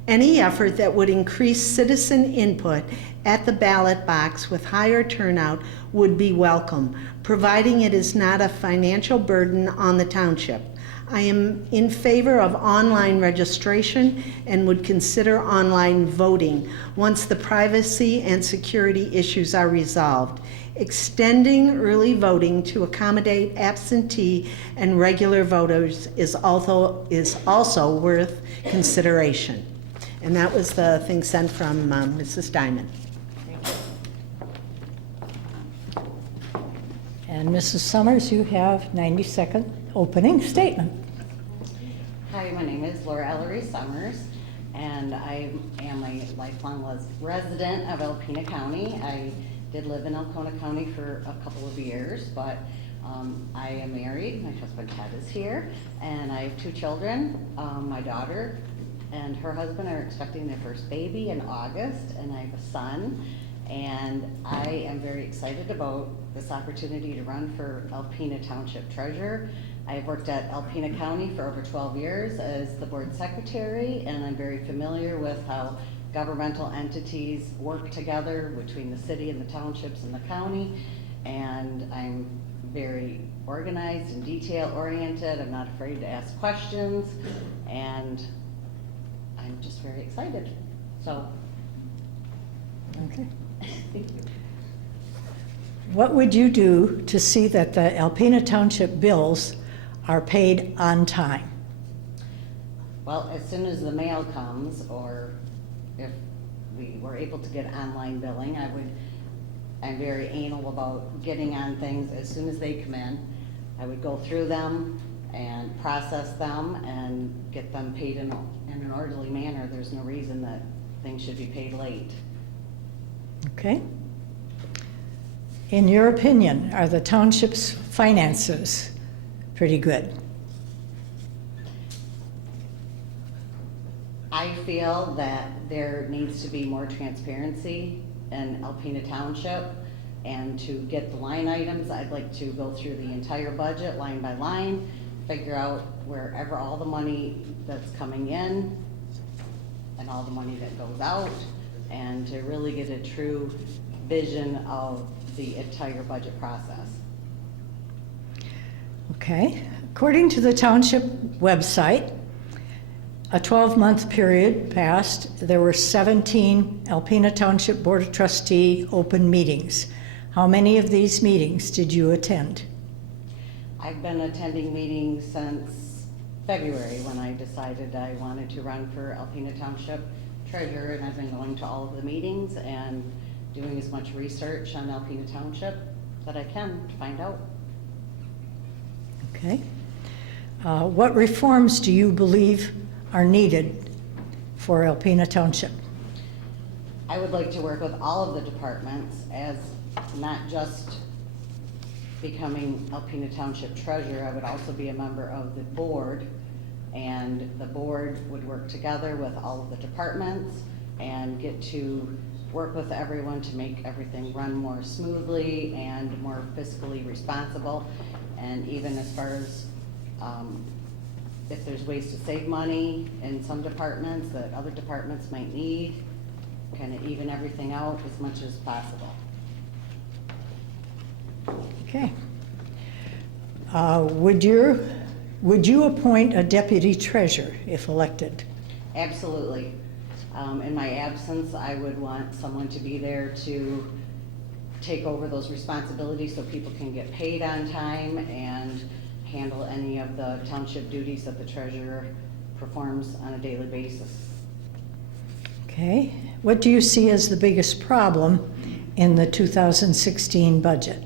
Any effort that would increase citizen input at the ballot box with higher turnout would be welcome, providing it is not a financial burden on the township. I am in favor of online registration and would consider online voting once the privacy and security issues are resolved. Extending early voting to accommodate absentee and regular voters is also worth consideration. And that was the thing sent from Mrs. Diamond. And Mrs. Summers, you have 90-second opening statement. Hi, my name is Laura Ellery Summers, and I am a lifelong resident of Alpena County. I did live in Alpena County for a couple of years, but I am married. My husband Ted is here, and I have 2 children. My daughter and her husband are expecting their first baby in August, and I have a son. And I am very excited about this opportunity to run for Alpena Township Treasurer. I have worked at Alpena County for over 12 years as the board secretary, and I'm very familiar with how governmental entities work together between the city and the townships and the county. And I'm very organized and detail-oriented. I'm not afraid to ask questions, and I'm just very excited. So, Okay. What would you do to see that the Alpena Township bills are paid on time? well, as soon as the mail comes, or if we were able to get online billing, I'm very anal about getting on things as soon as they come in. I would go through them and process them and get them paid in an orderly manner. There's no reason that things should be paid late. Okay. In your opinion, are the township's finances pretty good? I feel that there needs to be more transparency in Alpena Township, and to get the line items, I'd like to go through the entire budget line by line, figure out wherever all the money that's coming in and all the money that goes out, and to really get a true vision of the entire budget process. Okay. According to the township website, a 12-month period passed. There were 17 Alpena Township Board of Trustee open meetings. How many of these meetings did you attend? I've been attending meetings since February when I decided I wanted to run for Alpena Township treasurer, and I've been going to all of the meetings and doing as much research on Alpena Township that I can to find out. Okay. What reforms do you believe are needed for Alpena Township? I would like to work with all of the departments as not just becoming Alpena Township treasurer. I would also be a member of the board, and the board would work together with all of the departments and get to work with everyone to make everything run more smoothly and more fiscally responsible. And even as far as if there's ways to save money in some departments that other departments might need, kind of even everything out as much as possible. Okay. Would you appoint a deputy treasurer if elected? Absolutely. In my absence, I would want someone to be there to take over those responsibilities so people can get paid on time and handle any of the township duties that the treasurer performs on a daily basis. Okay. What do you see as the biggest problem in the 2016 budget?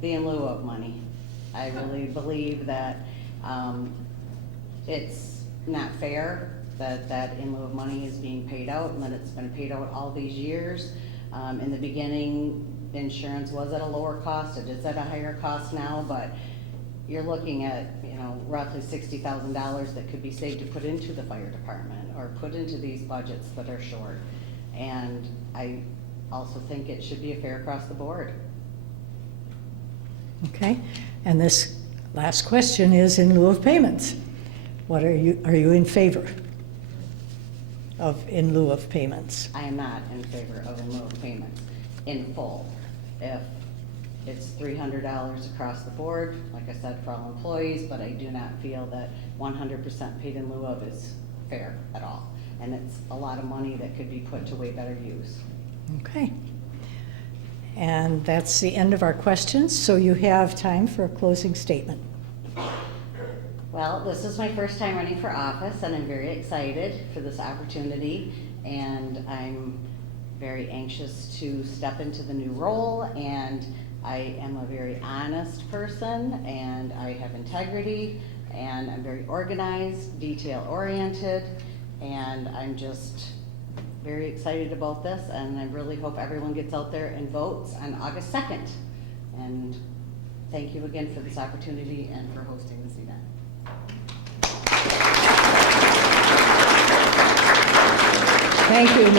The in lieu of money. I really believe that it's not fair that in lieu of money is being paid out and that it's been paid out all these years. In the beginning, insurance was at a lower cost. It is at a higher cost now, but you're looking at, roughly $60,000 that could be saved to put into the fire department or put into these budgets that are short. And I also think it should be a fair across the board. Okay. And this last question is in lieu of payments. Are you in favor of in lieu of payments? I am not in favor of in lieu of payments in full. If it's $300 across the board, like I said, for all employees, but I do not feel that 100% paid in lieu of is fair at all. And it's a lot of money that could be put to way better use. Okay. And that's the end of our questions, so you have time for a closing statement. Well, this is my first time running for office, and I'm very excited for this opportunity, and I'm very anxious to step into the new role, and I am a very honest person, and I have integrity, and I'm very organized, detail-oriented, and I'm just very excited about this, and I really hope everyone gets out there and votes on August 2nd. And thank you again for this opportunity and for hosting this event. Thank you.